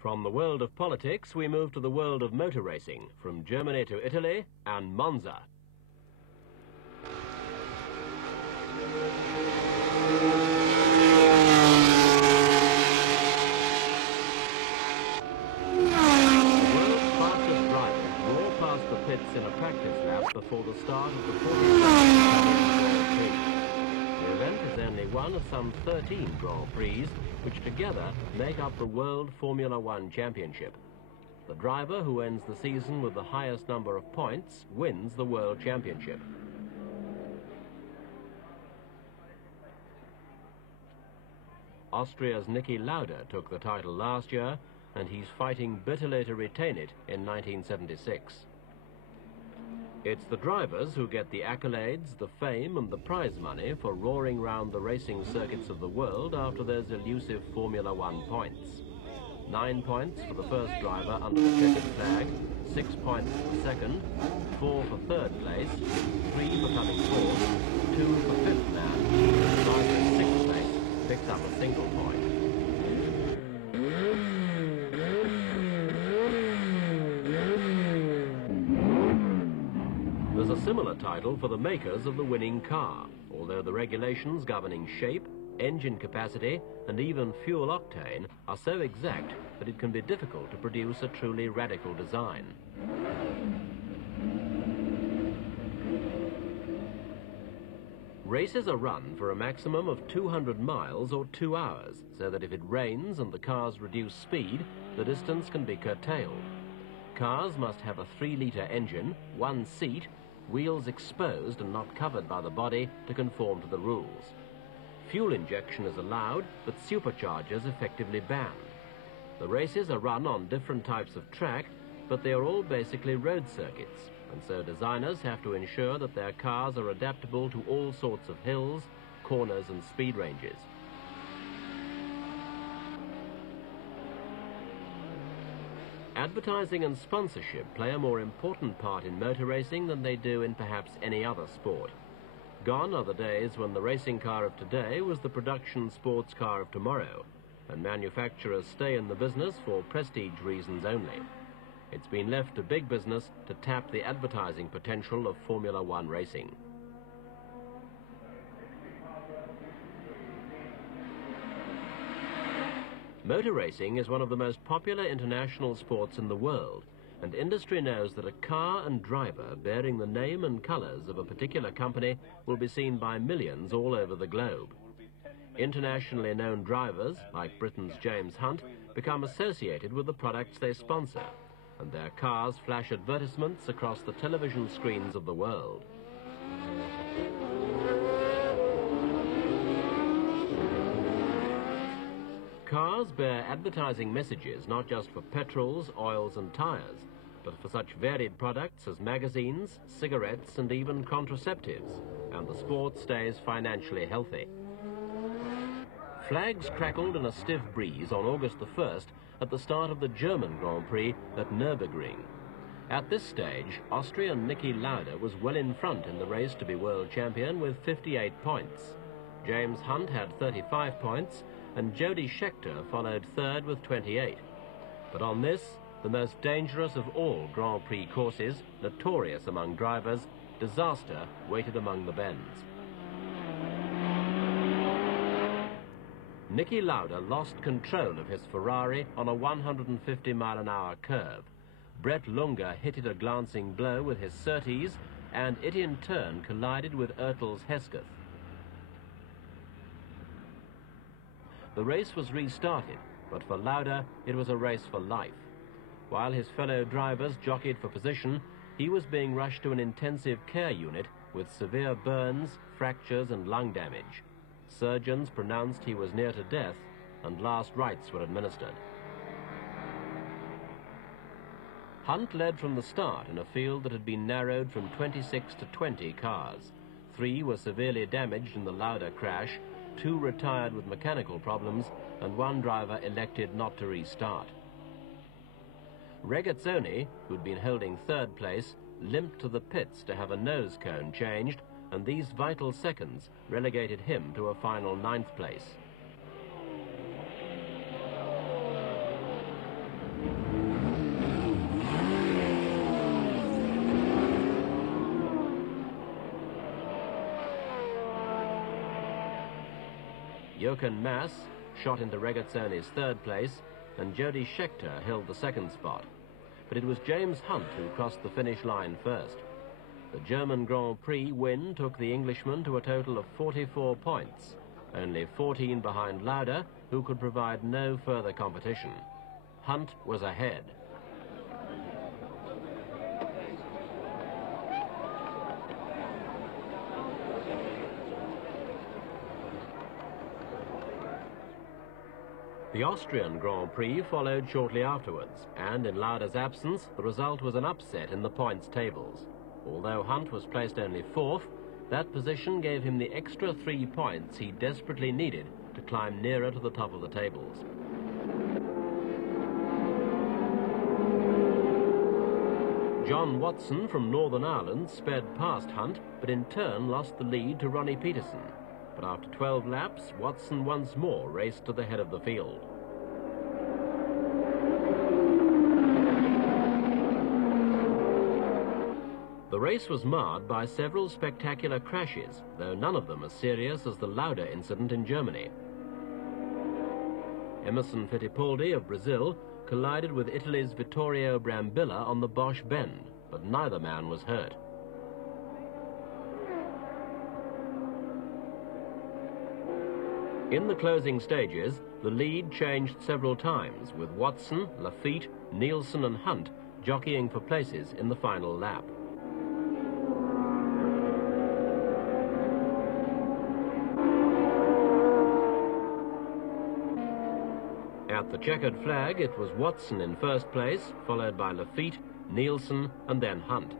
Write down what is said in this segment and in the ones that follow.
From the world of politics, we move to the world of motor racing, from Germany to Italy and Monza. The pits in a practice lap before the start of the 40th Grand Prix. The event is only one of some 13 Grand Prix, which together make up the World Formula One Championship. The driver who ends the season with the highest number of points wins the World Championship. Austria's Niki Lauda took the title last year, and he's fighting bitterly to retain it in 1976. It's the drivers who get the accolades, the fame and the prize money for roaring round the racing circuits of the world after those elusive Formula One points. 9 points for the first driver under the checkered flag, 6 points for the second, 4 for third place, 3 for coming fourth, 2 for fifth man, and 5 for sixth place picks up a single point. There's a similar title for the makers of the winning car, although the regulations governing shape, engine capacity and even fuel octane are so exact that it can be difficult to produce a truly radical design. Races are run for a maximum of 200 miles or 2 hours, so that if it rains and the cars reduce speed, the distance can be curtailed. Cars must have a 3-litre engine, 1 seat, wheels exposed and not covered by the body to conform to the rules. Fuel injection is allowed, but superchargers effectively banned. The races are run on different types of track, but they are all basically road circuits, and so designers have to ensure that their cars are adaptable to all sorts of hills, corners and speed ranges. Advertising and sponsorship play a more important part in motor racing than they do in perhaps any other sport. Gone are the days when the racing car of today was the production sports car of tomorrow, and manufacturers stay in the business for prestige reasons only. It's been left to big business to tap the advertising potential of Formula One racing. Motor racing is one of the most popular international sports in the world, and industry knows that a car and driver bearing the name and colours of a particular company will be seen by millions all over the globe. Internationally known drivers, like Britain's James Hunt, become associated with the products they sponsor, and their cars flash advertisements across the television screens of the world. Cars bear advertising messages not just for petrols, oils and tyres, but for such varied products as magazines, cigarettes and even contraceptives, and the sport stays financially healthy. Flags crackled in a stiff breeze on August the 1st at the start of the German Grand Prix at Nürburgring. At this stage, Austrian Niki Lauda was well in front in the race to be world champion with 58 points. James Hunt had 35 points, and Jody Scheckter followed third with 28. But on this, the most dangerous of all Grand Prix courses, notorious among drivers, disaster waited among the bends. Niki Lauda lost control of his Ferrari on a 150-mile-an-hour curve. Brett Lunger hit it a glancing blow with his Surtees, and it in turn collided with Oettls Hesketh. The race was restarted, but for Lauda it was a race for life. While his fellow drivers jockeyed for position, he was being rushed to an intensive care unit with severe burns, fractures and lung damage. Surgeons pronounced he was near to death, and last rites were administered. Hunt led from the start in a field that had been narrowed from 26 to 20 cars. 3 were severely damaged in the Lauda crash, 2 retired with mechanical problems, and 1 driver elected not to restart. Regazzoni, who'd been holding third place, limped to the pits to have a nose cone changed, and these vital seconds relegated him to a final 9th place. Jochen Mass shot into Regazzoni's third place, and Jody Scheckter held the second spot. But it was James Hunt who crossed the finish line first. The German Grand Prix win took the Englishman to a total of 44 points, only 14 behind Lauda, who could provide no further competition. Hunt was ahead. The Austrian Grand Prix followed shortly afterwards, and in Lauda's absence, the result was an upset in the points tables. Although Hunt was placed only fourth, that position gave him the extra 3 points he desperately needed to climb nearer to the top of the tables. John Watson from Northern Ireland sped past Hunt, but in turn lost the lead to Ronnie Peterson. But after 12 laps, Watson once more raced to the head of the field. The race was marred by several spectacular crashes, though none of them as serious as the Lauda incident in Germany. Emerson Fittipaldi of Brazil collided with Italy's Vittorio Brambilla on the Bosch Bend, but neither man was hurt. In the closing stages, the lead changed several times, with Watson, Lafitte, Nielsen and Hunt jockeying for places in the final lap. At the checkered flag, it was Watson in first place, followed by Lafitte, Nielsen and then Hunt.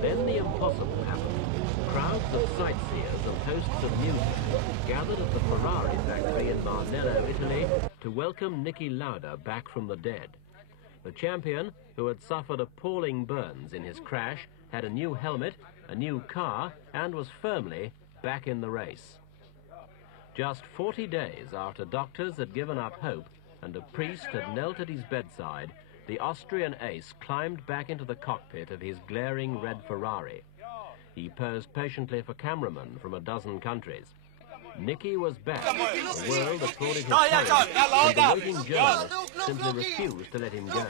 Then the impossible happened. Crowds of sightseers and hosts of music gathered at the Ferrari factory in Maranello, Italy, to welcome Niki Lauda back from the dead. The champion, who had suffered appalling burns in his crash, had a new helmet, a new car, and was firmly back in the race. Just 40 days after doctors had given up hope and a priest had knelt at his bedside, the Austrian ace climbed back into the cockpit of his glaring red Ferrari. He posed patiently for cameramen from a dozen countries. Niki was back. The world applauded his courage, and the waiting journalists simply refused to let him go.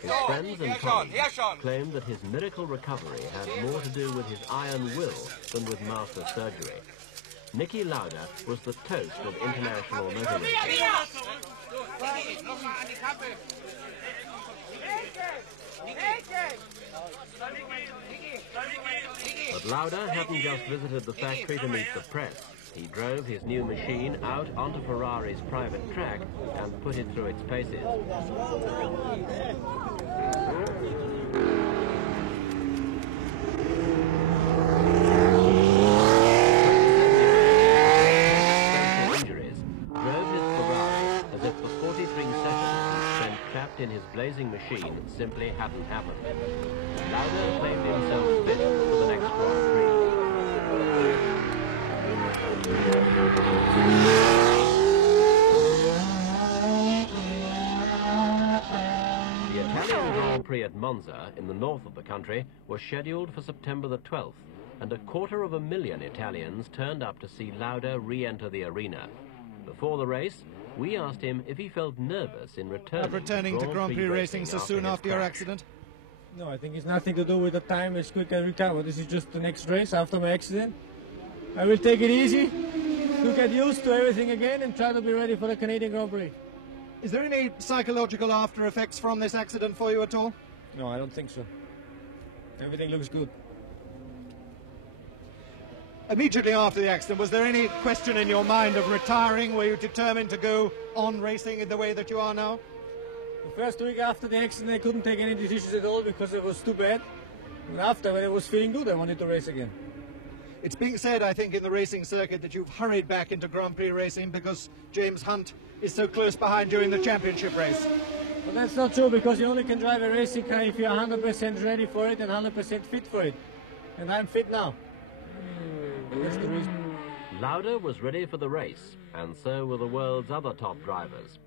His friends and colleagues claimed that his miracle recovery had more to do with his iron will than with master surgery. Niki Lauda was the toast of international motor racing. But Lauda hadn't just visited the factory to meet the press. He drove his new machine out onto Ferrari's private track and put it through its paces. In his blazing machine simply hadn't happened. Lauda claimed himself fit for the next Grand Prix. The Italian Grand Prix at Monza, in the north of the country, was scheduled for September the 12th, and 250,000 Italians turned up to see Lauda re-enter the arena. Before the race, we asked him if he felt nervous in returning to Grand Prix racing so soon after your accident. No, I think it's nothing to do with the time. It's quick and recover. This is just the next race after my accident. I will take it easy to get used to everything again and try to be ready for the Canadian Grand Prix. Is there any psychological after effects from this accident for you at all? No, I don't think so. Everything looks good. Immediately after the accident, was there any question in your mind of retiring? Were you determined to go on racing in the way that you are now? The first week after the accident, I couldn't take any decisions at all because it was too bad. And after, when I was feeling good, I wanted to race again. It's being said, I think, in the racing circuit that you've hurried back into Grand Prix racing because James Hunt is so close behind you in the championship race. But that's not true, because you only can drive a racing car if you're 100% ready for it and 100% fit for it. And I'm fit now. That's the reason. Lauda was ready for the race, and so were the world's other top drivers.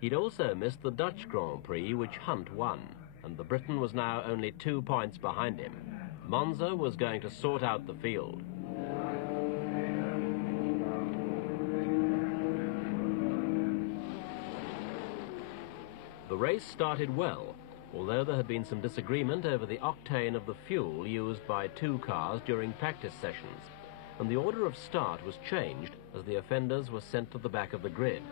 He'd also missed the Dutch Grand Prix, which Hunt won, and the Briton was now only 2 points behind him. Monza was going to sort out the field. race started well, although there had been some disagreement over the octane of the fuel used by two cars during practice sessions, and the order of start was changed as the offenders were sent to the back of the grid.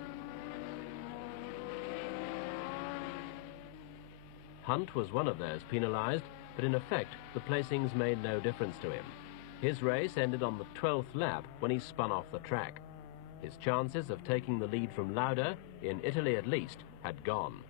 Hunt was one of those penalised, but in effect the placings made no difference to him. His race ended on the 12th lap when he spun off the track. His chances of taking the lead from Lauda, in Italy at least, had gone.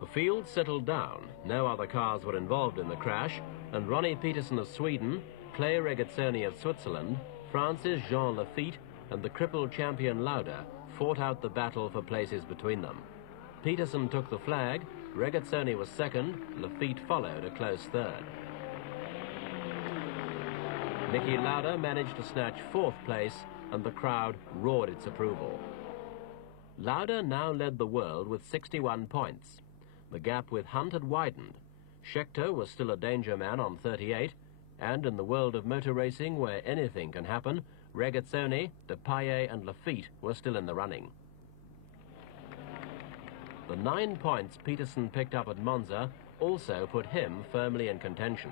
The field settled down. No other cars were involved in the crash, and Ronnie Peterson of Sweden, Clay Regazzoni of Switzerland, France's Jean Lafitte, and the crippled champion Lauda fought out the battle for places between them. Peterson took the flag, Regazzoni was second, Lafitte followed a close third. Niki Lauda managed to snatch fourth place, and the crowd roared its approval. Lauda now led the world with 61 points. The gap with Hunt had widened. Scheckter was still a danger man on 38, and in the world of motor racing where anything can happen, Regazzoni, Depailler and Lafitte were still in the running. The 9 points Peterson picked up at Monza also put him firmly in contention.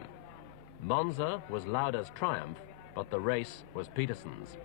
Monza was Lauda's triumph, but the race was Peterson's.